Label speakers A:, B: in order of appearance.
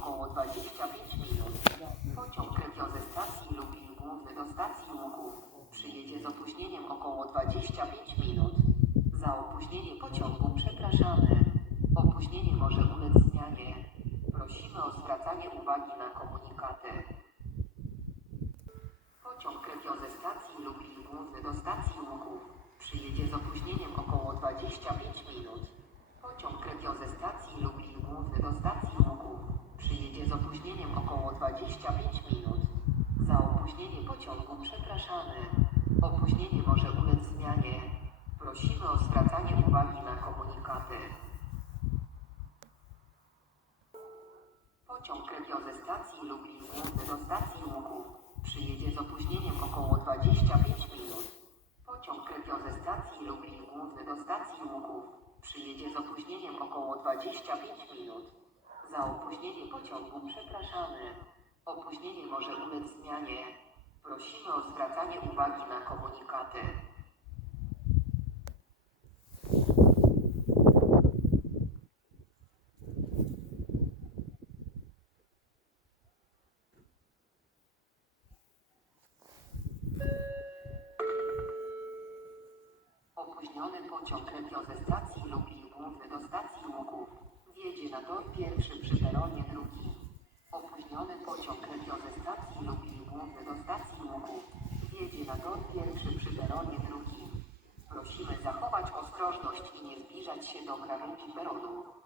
A: około 25 minut. Pociąg Regio ze stacji Lublin Główny do stacji Łuków przyjedzie z opóźnieniem około 25 minut. Za opóźnienie pociągu przepraszamy. Opóźnienie może ulec zmianie. Prosimy o zwracanie uwagi na komunikaty. Pociąg Regio ze stacji Lublin Główny do stacji Łuków przyjedzie z opóźnieniem około 25 minut. Pociąg Regio ze stacji Lublin Główny do stacji Łuków przyjedzie z opóźnieniem około 25 minut. Za opóźnienie pociągu przepraszamy. Opóźnienie może ulec zmianie. Prosimy o zwracanie uwagi na komunikaty. Pociąg Regio ze stacji Lublin Główny do stacji Łuków przyjedzie z opóźnieniem około 25 minut. Pociąg Regio ze stacji Lublin Główny do stacji Łuków przyjedzie z opóźnieniem około 25 minut. Za opóźnienie pociągu przepraszamy. Opóźnienie może ulec zmianie. Prosimy o zwracanie uwagi na komunikaty. Opóźniony pociąg Regio ze stacji Lublin Główny do stacji Łuków wjedzie na tor pierwszy przy peronie drugi. Opóźniony pociąg Regio ze stacji Lublin Główny do stacji Łuków wjedzie na tor pierwszy przy peronie drugi. Prosimy zachować ostrożność i nie zbliżać się do krawędzi peronu.